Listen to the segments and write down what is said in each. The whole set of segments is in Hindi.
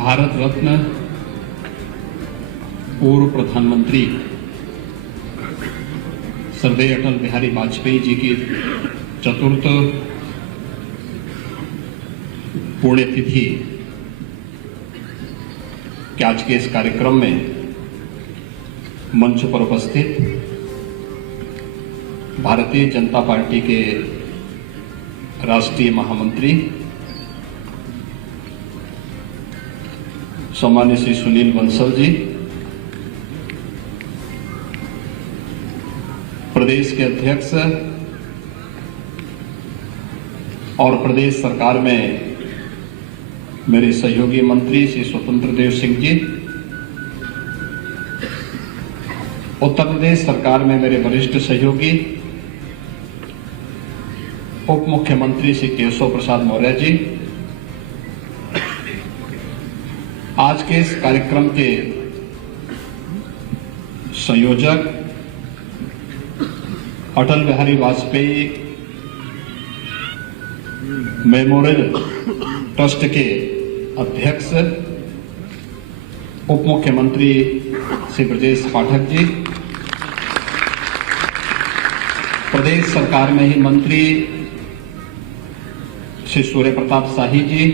भारत रत्न पूर्व प्रधानमंत्री श्रद्धेय अटल बिहारी वाजपेयी जी की चतुर्थ पुण्यतिथि के आज के इस कार्यक्रम में मंच पर उपस्थित भारतीय जनता पार्टी के राष्ट्रीय महामंत्री सम्मानित श्री सुनील बंसल जी, प्रदेश के अध्यक्ष और प्रदेश सरकार में मेरे सहयोगी मंत्री श्री स्वतंत्र देव सिंह जी, उत्तर प्रदेश सरकार में मेरे वरिष्ठ सहयोगी उप मुख्यमंत्री श्री केशव प्रसाद मौर्य जी, आज के इस कार्यक्रम के संयोजक अटल बिहारी वाजपेयी मेमोरियल ट्रस्ट के अध्यक्ष उप मुख्यमंत्री श्री ब्रजेश पाठक जी, प्रदेश सरकार में ही मंत्री श्री सूर्य प्रताप शाही जी,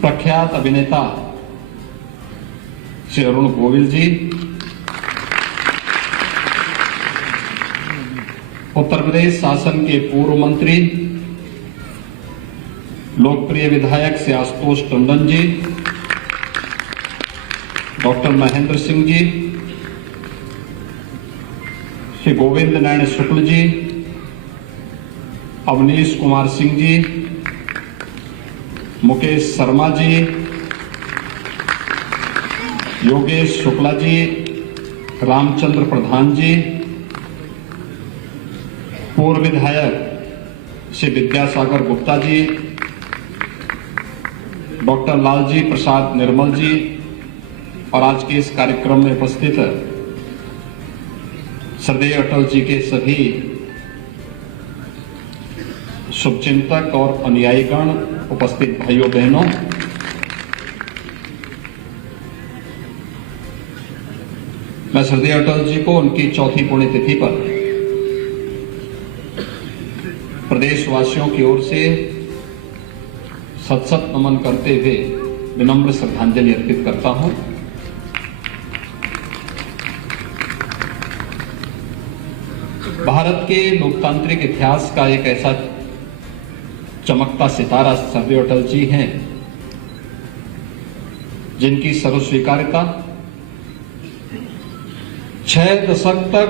प्रख्यात अभिनेता श्री अरुण गोविल जी, उत्तर प्रदेश शासन के पूर्व मंत्री लोकप्रिय विधायक श्री आशुतोष टंडन जी, डॉक्टर महेंद्र सिंह जी, श्री गोविंद नारायण शुक्ल जी, अवनीश कुमार सिंह जी, मुकेश शर्मा जी, योगेश शुक्ला जी, रामचंद्र प्रधान जी, पूर्व विधायक श्री विद्यासागर गुप्ता जी, डॉक्टर लालजी प्रसाद निर्मल जी और आज के इस कार्यक्रम में उपस्थित श्रद्धेय अटल जी के सभी शुभचिंतक और अनुयायीगण, उपस्थित भाइयों बहनों, मैं श्रद्धेय अटल जी को उनकी चौथी पुण्यतिथि पर प्रदेशवासियों की ओर से सत सत नमन करते हुए विनम्र श्रद्धांजलि अर्पित करता हूं। भारत के लोकतांत्रिक इतिहास का एक ऐसा चमकता सितारा श्रद्धेय अटल जी हैं जिनकी सर्वस्वीकार्यता 6 दशक तक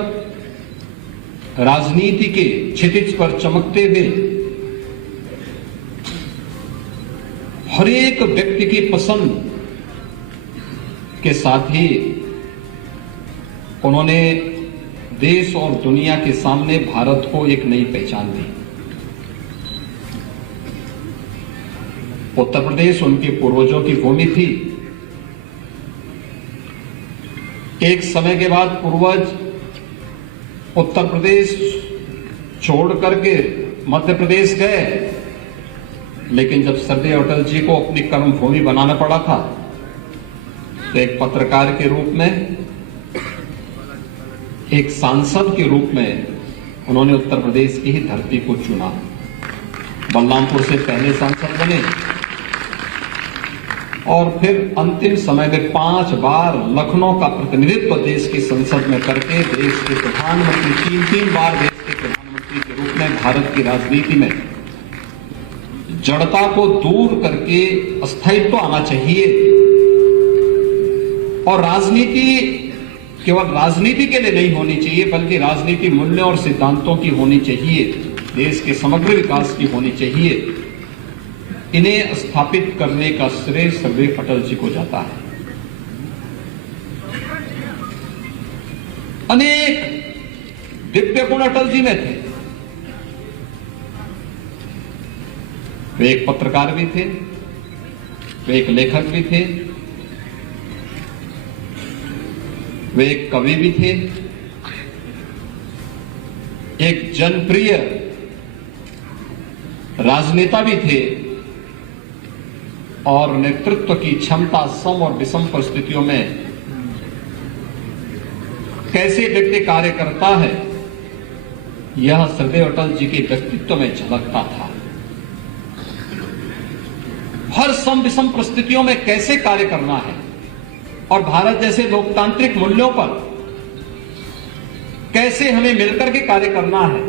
राजनीति के क्षितिज पर चमकते हुए हर एक व्यक्ति की पसंद के साथ ही उन्होंने देश और दुनिया के सामने भारत को एक नई पहचान दी। उत्तर प्रदेश उनके पूर्वजों की भूमि थी। एक समय के बाद पूर्वज उत्तर प्रदेश छोड़ करके मध्य प्रदेश गए, लेकिन जब श्रद्धेय अटल जी को अपनी कर्मभूमि बनाना पड़ा था तो एक पत्रकार के रूप में, एक सांसद के रूप में उन्होंने उत्तर प्रदेश की ही धरती को चुना। बलरामपुर से पहले सांसद बने और फिर अंतिम समय में 5 बार लखनऊ का प्रतिनिधित्व देश की संसद में करके देश के प्रधानमंत्री, 3 बार देश के प्रधानमंत्री के रूप में भारत की राजनीति में जड़ता को दूर करके स्थायित्व आना चाहिए और राजनीति केवल राजनीति के लिए नहीं होनी चाहिए बल्कि राजनीति मूल्यों और सिद्धांतों की होनी चाहिए, देश के समग्र विकास की होनी चाहिए। इन्हें स्थापित करने का श्रेय श्रद्धेय अटल जी को जाता है। अनेक दिव्य गुण अटल जी में थे। वे एक पत्रकार भी थे, वे एक लेखक भी थे, वे एक कवि भी थे, एक जनप्रिय राजनेता भी थे और नेतृत्व की क्षमता सम और विषम परिस्थितियों में कैसे व्यक्ति कार्य करता है, यह सरदेव अटल जी के व्यक्तित्व में झलकता था। हर सम विषम परिस्थितियों में कैसे कार्य करना है और भारत जैसे लोकतांत्रिक मूल्यों पर कैसे हमें मिलकर के कार्य करना है,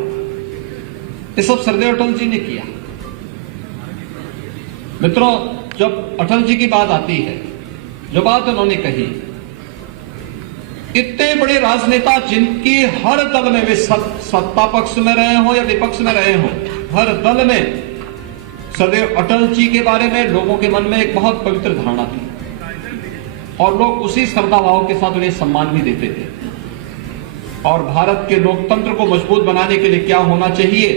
ये सब सरदेव अटल जी ने किया। मित्रों, जब अटल जी की बात आती है, जो बात उन्होंने कही, इतने बड़े राजनेता जिनकी हर दल में वे सत्ता पक्ष में रहे हो या विपक्ष में रहे हो, हर दल में सदैव अटल जी के बारे में लोगों के मन में एक बहुत पवित्र धारणा थी और लोग उसी श्रद्धा भाव के साथ उन्हें सम्मान भी देते थे। और भारत के लोकतंत्र को मजबूत बनाने के लिए क्या होना चाहिए,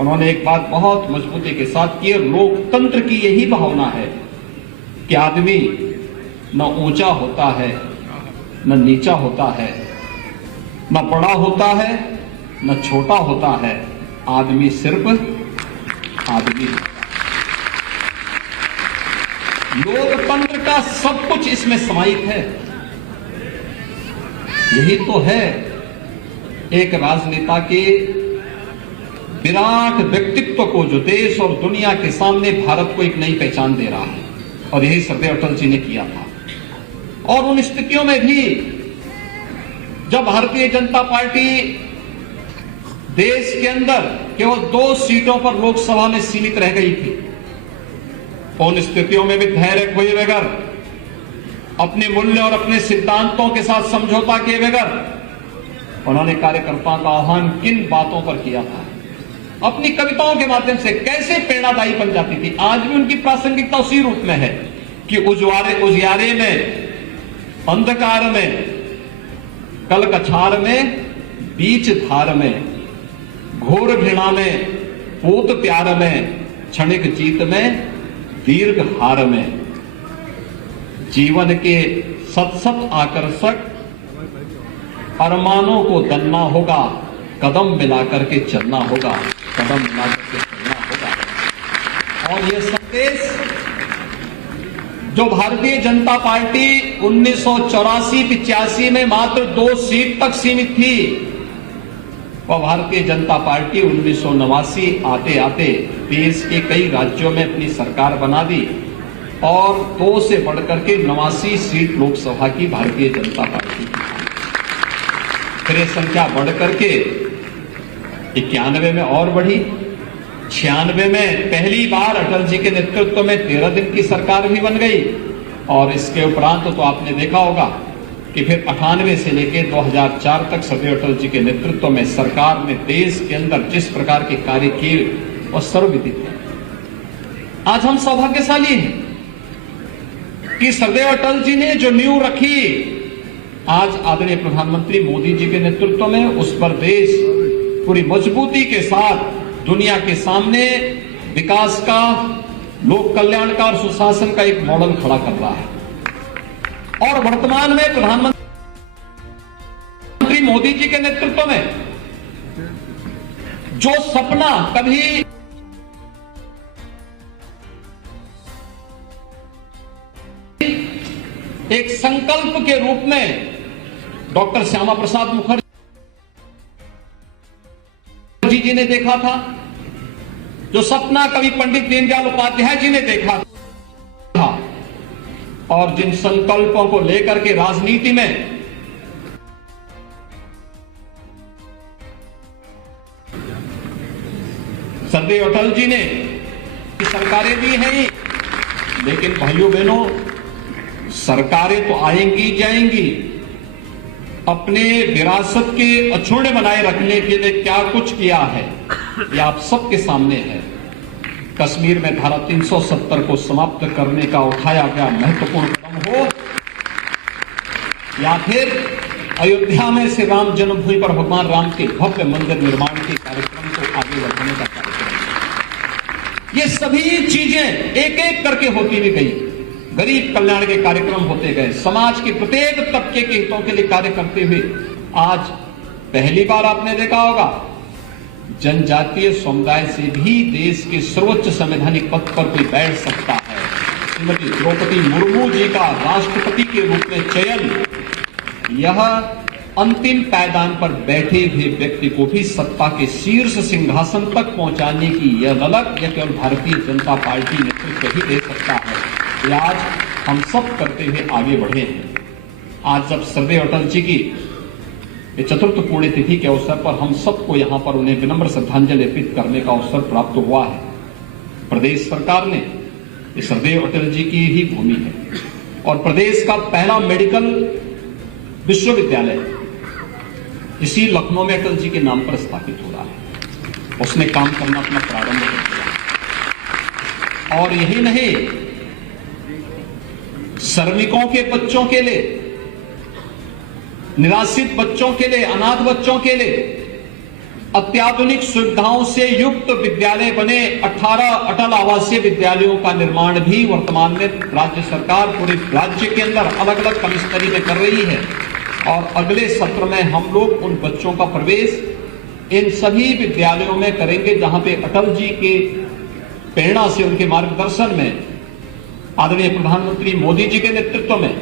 उन्होंने एक बात बहुत मजबूती के साथ की। लोकतंत्र की यही भावना है कि आदमी न ऊंचा होता है न नीचा होता है, न बड़ा होता है न छोटा होता है, आदमी सिर्फ आदमी। लोकतंत्र का सब कुछ इसमें समाहित है। यही तो है एक राजनेता के विराट व्यक्तित्व को जो देश और दुनिया के सामने भारत को एक नई पहचान दे रहा है, और यही सरदेव अटल जी ने किया था। और उन स्थितियों में भी जब भारतीय जनता पार्टी देश के अंदर केवल 2 सीटों पर लोकसभा में सीमित रह गई थी, उन स्थितियों में भी धैर्य खोए बगैर, अपने मूल्य और अपने सिद्धांतों के साथ समझौता किए बगैर, उन्होंने कार्यकर्ताओं का आह्वान किन बातों पर किया था, अपनी कविताओं के माध्यम से कैसे प्रेरणादायी बन जाती थी। आज भी उनकी प्रासंगिकता उसी रूप में है कि उजियारे में, अंधकार में, कल कछार में, बीच धार में, घोर घृणा में, पूत प्यार में, क्षणिक जीत में, दीर्घ हार में, जीवन के सत आकर्षक अरमानों को दलना होगा, कदम मिलाकर के चलना होगा, कदम मिलाकर के चलना होगा। और यह संदेश जो भारतीय जनता पार्टी 1984-85 में मात्र 2 सीट तक सीमित थी, वह भारतीय जनता पार्टी 1989 आते आते देश के कई राज्यों में अपनी सरकार बना दी और 2 से बढ़कर के 89 सीट लोकसभा की भारतीय जनता पार्टी की। फिर यह संख्या बढ़कर के 91 में और बढ़ी, 96 में पहली बार अटल जी के नेतृत्व में 13 दिन की सरकार भी बन गई। और इसके उपरांत तो आपने देखा होगा कि फिर 98 से लेकर 2004 तक सरदेव अटल जी के नेतृत्व में सरकार ने देश के अंदर जिस प्रकार के कार्य किए वह सर्वविदित है। आज हम सौभाग्यशाली हैं कि सरदेव अटल जी ने जो नींव रखी, आज आदरणीय प्रधानमंत्री मोदी जी के नेतृत्व में उस पर देश पूरी मजबूती के साथ दुनिया के सामने विकास का, लोक कल्याण का और सुशासन का एक मॉडल खड़ा कर रहा है। और वर्तमान में प्रधानमंत्री मोदी जी के नेतृत्व में जो सपना कभी एक संकल्प के रूप में डॉक्टर श्यामा प्रसाद मुखर्जी जी ने देखा था, जो सपना कभी पंडित दीनदयाल उपाध्याय जी ने देखा था, और जिन संकल्पों को लेकर के राजनीति में सरदेव अटल जी ने सरकारें दी हैं, लेकिन भाइयों बहनों, सरकारें तो आएंगी जाएंगी, अपने विरासत के अक्षुण्ण बनाए रखने के लिए क्या कुछ किया है यह आप सबके सामने है। कश्मीर में धारा 370 को समाप्त करने का उठाया गया महत्वपूर्ण कदम हो, या फिर अयोध्या में श्री राम जन्मभूमि पर भगवान राम के भव्य मंदिर निर्माण के कार्यक्रम को आगे बढ़ाने का कार्यक्रम, ये सभी चीजें एक एक करके होती भी गई। गरीब कल्याण के कार्यक्रम होते गए, समाज के प्रत्येक तबके के हितों के लिए कार्य करते हुए आज पहली बार आपने देखा होगा जनजातीय समुदाय से भी देश के सर्वोच्च संवैधानिक पद पर कोई बैठ सकता है। श्रीमती द्रौपदी मुर्मू जी का राष्ट्रपति के रूप में चयन, यह अंतिम पायदान पर बैठे हुए व्यक्ति को भी सत्ता के शीर्ष सिंहासन तक पहुंचाने की यह ललक यह केवल भारतीय जनता पार्टी नेतृत्व ही दे सकता है। ये आज हम सब करते हुए आगे बढ़े हैं। आज जब श्रद्धेय अटल जी की चतुर्थ पुण्यतिथि के अवसर पर हम सबको यहां पर उन्हें विनम्र श्रद्धांजलि अर्पित करने का अवसर प्राप्त हुआ है। प्रदेश सरकार ने श्रद्धेय अटल जी की ही भूमि है और प्रदेश का पहला मेडिकल विश्वविद्यालय इसी लखनऊ में अटल जी के नाम पर स्थापित हो रहा है। उसने काम करना अपना प्रारंभ कर दिया और यही नहीं, श्रमिकों के बच्चों के लिए, निराश्रित बच्चों के लिए, अनाथ बच्चों के लिए अत्याधुनिक सुविधाओं से युक्त विद्यालय बने 18 अटल आवासीय विद्यालयों का निर्माण भी वर्तमान में राज्य सरकार पूरे राज्य के अंदर अलग अलग कमिश्नरी में कर रही है और अगले सत्र में हम लोग उन बच्चों का प्रवेश इन सभी विद्यालयों में करेंगे जहां पे अटल जी के प्रेरणा से, उनके मार्गदर्शन में, आदरणीय प्रधानमंत्री मोदी जी के नेतृत्व में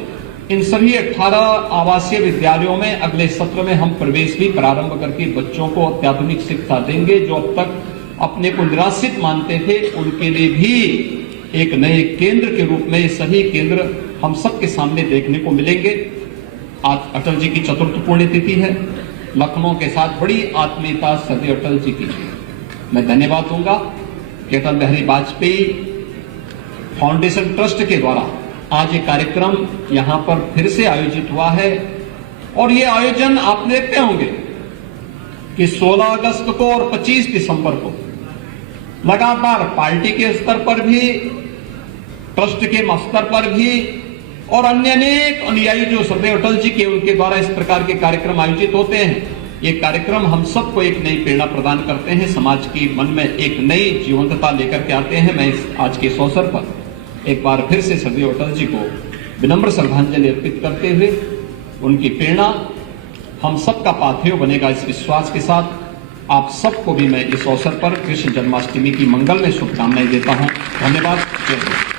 इन सभी 18 आवासीय विद्यालयों में अगले सत्र में हम प्रवेश भी प्रारंभ करके बच्चों को अत्याधुनिक शिक्षा देंगे। जो अब तक अपने को निराश्रित मानते थे उनके लिए भी एक नए केंद्र के रूप में ये सही केंद्र हम सबके सामने देखने को मिलेंगे। आज अटल जी की चतुर्थ पुण्यतिथि है। लखनऊ के साथ बड़ी आत्मीयता श्रद्धेय अटल जी की। मैं धन्यवाद दूंगा कि अटल बिहारी वाजपेयी फाउंडेशन ट्रस्ट के द्वारा आज ये कार्यक्रम यहां पर फिर से आयोजित हुआ है और ये आयोजन आप देखते होंगे कि 16 अगस्त को और 25 दिसंबर को लगातार पार्टी के स्तर पर भी, ट्रस्ट के स्तर पर भी और अन्य अनेक अनुयायी जो श्रद्धेय अटल जी के उनके द्वारा इस प्रकार के कार्यक्रम आयोजित होते हैं। ये कार्यक्रम हम सबको एक नई प्रेरणा प्रदान करते हैं, समाज के मन में एक नई जीवंतता लेकर के आते हैं। मैं आज के इस अवसर पर एक बार फिर से श्रद्धेय अटल जी को विनम्र श्रद्धांजलि अर्पित करते हुए उनकी प्रेरणा हम सबका पाथेय बनेगा इस विश्वास के साथ आप सबको भी मैं इस अवसर पर कृष्ण जन्माष्टमी की मंगलमय शुभकामनाएं देता हूं। धन्यवाद। जय हिंद।